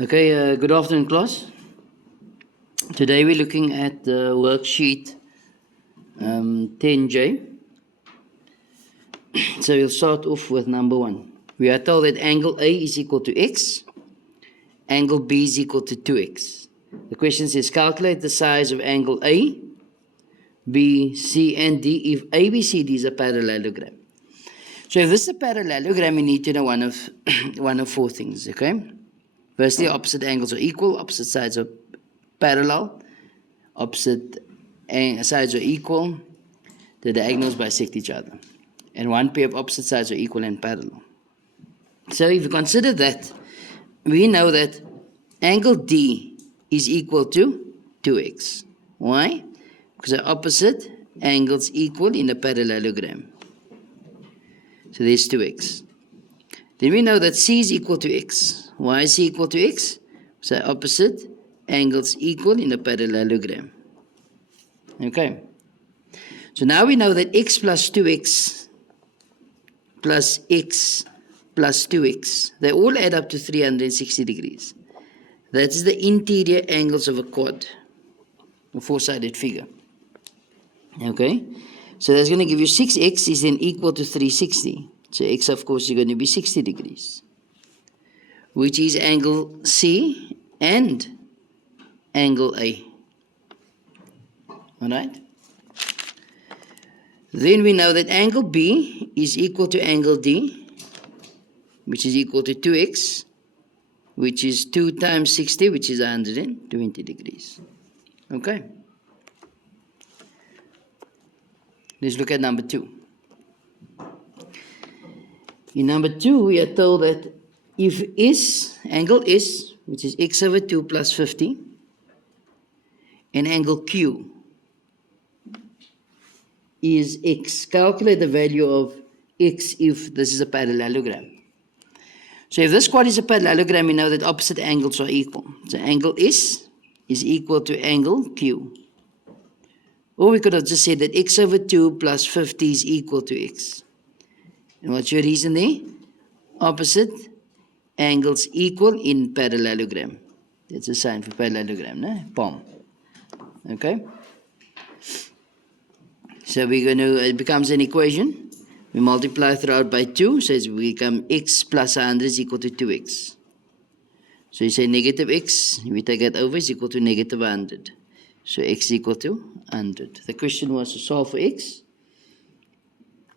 Okay, good afternoon, class. Today we're looking at the worksheet 10J. So we'll start off with number 1. We are told that angle A is equal to x, angle B is equal to 2x. The question says calculate the size of angle A, B, C, and D if ABCD is a parallelogram. So if this is a parallelogram, we need to know one of 4 things, okay? Firstly, opposite angles are equal, opposite sides are parallel, opposite sides are equal, the diagonals bisect each other, and one pair of opposite sides are equal and parallel. So if you consider that, we know that angle D is equal to 2x. Why? Because the opposite angles equal in a parallelogram. So there's 2x. Then we know that C is equal to x. Why is C equal to x? So opposite angles equal in a parallelogram. Okay. So now we know that x plus 2x plus x plus 2x, they all add up to 360 degrees. That is the interior angles of a quad, a 4-sided figure. Okay. So that's going to give you 6x is then equal to 360. So x, of course, is going to be 60 degrees, which is angle C and angle A. All right? Then we know that angle B is equal to angle D, which is equal to 2x, which is 2 times 60, which is 120 degrees. Okay? Let's look at number 2. In number 2, we are told that if angle S, which is x over 2 plus 50, and angle Q is x, calculate the value of x if this is a parallelogram. So if this quad is a parallelogram, we know that opposite angles are equal. So angle S is equal to angle Q. Or we could have just said that x over 2 plus 50 is equal to x. And what's your reason there? Opposite angles equal in parallelogram. That's a sign for parallelogram, no? POM. Okay? So we're going to, it becomes an equation. We multiply throughout by 2, so it becomes x plus 100 is equal to 2x. So you say negative x, we take that over, is equal to negative 100. So x is equal to 100. The question was to solve for x,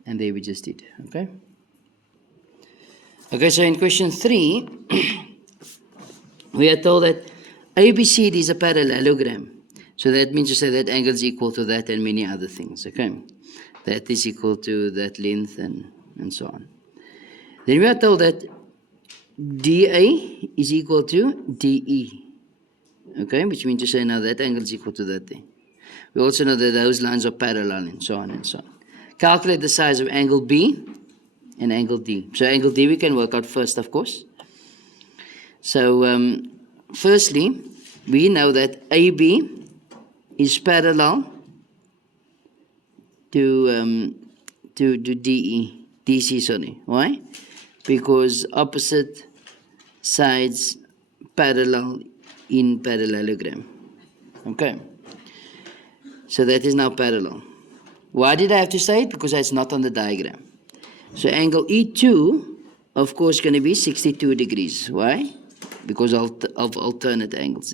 and there we just did, okay? Okay, so in question 3, we are told that ABCD is a parallelogram. So that means you say that angle is equal to that and many other things, okay? That is equal to that length and so on. Then we are told that DA is equal to DE, okay? Which means you say now that angle is equal to that thing. We also know that those lines are parallel and so on and so on. Calculate the size of angle B and angle D. So angle D we can work out first, of course. So firstly, we know that AB is parallel to DC, sorry. Why? Because opposite sides parallel in parallelogram. Okay. So that is now parallel. Why did I have to say it? Because it's not on the diagram. So angle E2, of course, is going to be 62 degrees. Why? Because of alternate angles.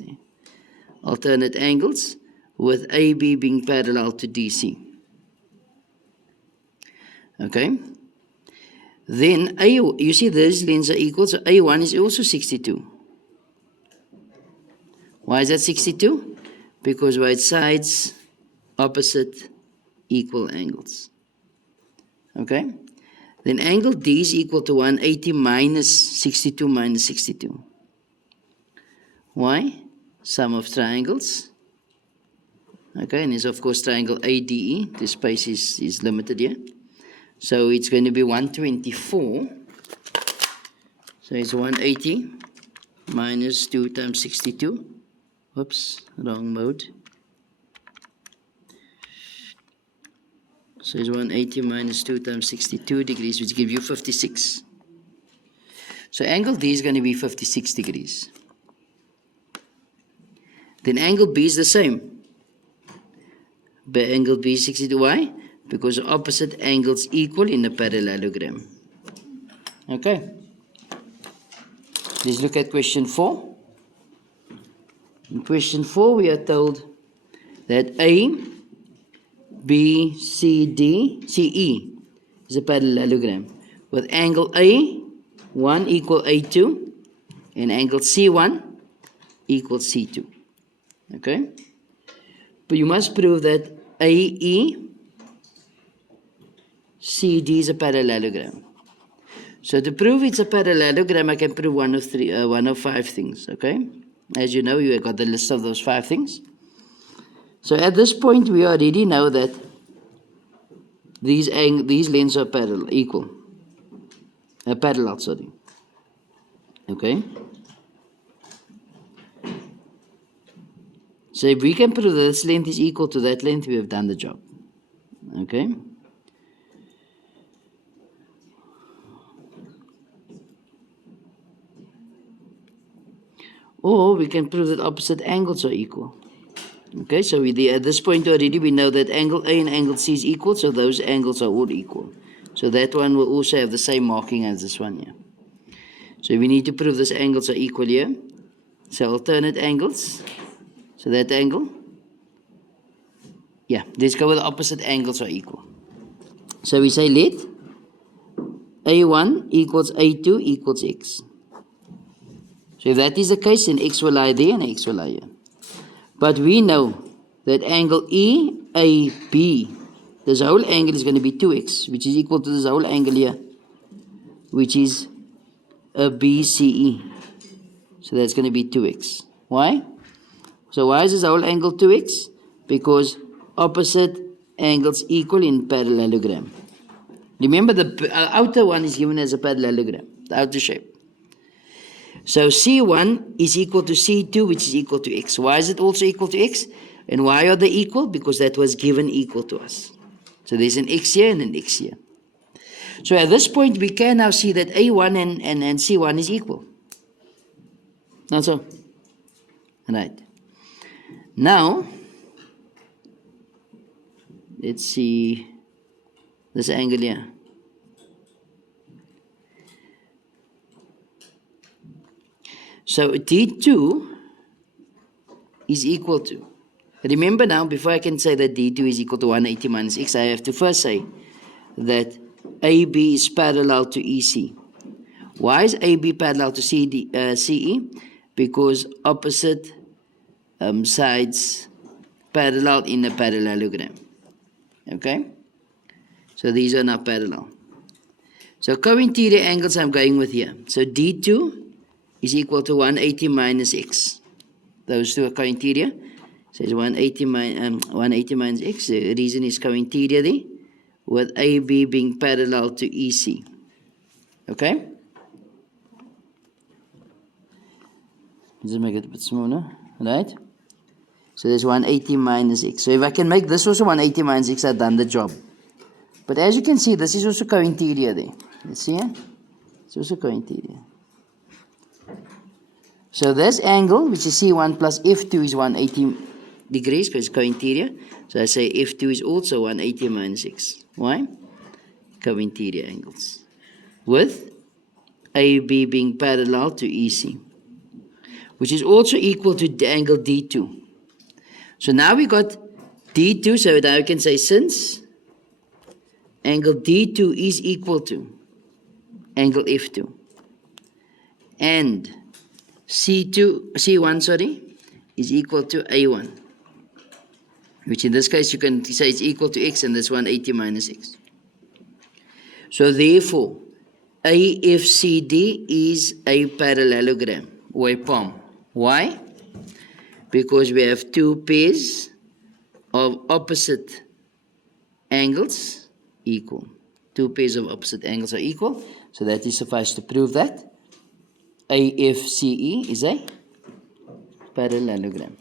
Alternate angles with AB being parallel to DC. Okay? Then, you see these lengths are equal, so A1 is also 62. Why is that 62? Because right sides opposite equal angles. Okay? Then angle D is equal to 180 minus 62 minus 62. Why? Sum of triangles. Okay, and it's of course triangle ADE. The space is limited here. So it's going to be 124. So it's 180 minus 2 times 62. Whoops, wrong mode. So it's 180 minus 2 times 62 degrees, which gives you 56. So angle D is going to be 56 degrees. Then angle B is the same. But angle B is 62. Why? Because opposite angles equal in a parallelogram. Okay. Let's look at question 4. In question 4, we are told that A, B, C, D, CE is a parallelogram with angle A1 equal A2 and angle C1 equals C2. Okay? But you must prove that AE CD is a parallelogram. So to prove it's a parallelogram, I can prove one of 5 things. Okay? As you know, you have got the list of those 5 things. So at this point, we already know that these lengths are parallel. Okay? So if we can prove that this length is equal to that length, we have done the job. Okay? Or we can prove that opposite angles are equal. Okay, so at this point already we know that angle A and angle C is equal, so those angles are all equal. So that one will also have the same marking as this one here. So we need to prove these angles are equal here. So alternate angles. So that angle. Yeah, let's go with the opposite angles are equal. So we say let A1 equals A2 equals X. So if that is the case, then X will lie there and X will lie here. But we know that angle EAB, this whole angle is going to be 2x, which is equal to this whole angle here, which is a BCE. So that's going to be 2x. Why? So why is this whole angle 2x? Because opposite angles equal in parallelogram. Remember, the outer one is given as a parallelogram, the outer shape. So C1 is equal to C2, which is equal to x. Why is it also equal to x? And why are they equal? Because that was given equal to us. So there's an x here and an x here. So at this point, we can now see that A1 and C1 is equal. Not so? Right. Now, let's see this angle here. So D2 is equal to, remember now, before I can say that D2 is equal to 180 minus X, I have to first say that AB is parallel to EC. Why is AB parallel to CE? Because opposite sides parallel in a parallelogram. Okay? So these are now parallel. So co-interior angles I'm going with here. So D2 is equal to 180 minus X. Those two are co-interior. So it's 180 minus X. The reason is co-interior there, with AB being parallel to EC. Okay? Let's make it a bit smaller. Right? So there's 180 minus X. So if I can make this also 180 minus X, I've done the job. But as you can see, this is also co-interior there. Let's see here. It's also co-interior. So this angle, which is C1 plus F2, is 180 degrees because it's co-interior. So I say F2 is also 180 minus X. Why? Co-interior angles. With AB being parallel to EC, which is also equal to the angle D2. So now we got D2, so now we can say since angle D2 is equal to angle F2 and C1 is equal to A1, which in this case you can say it's equal to X and this 180 minus X. So therefore, AFCD is a parallelogram or a palm. Why? Because we have two pairs of opposite angles equal. Two pairs of opposite angles are equal. So that is suffice to prove that AFCE is a parallelogram.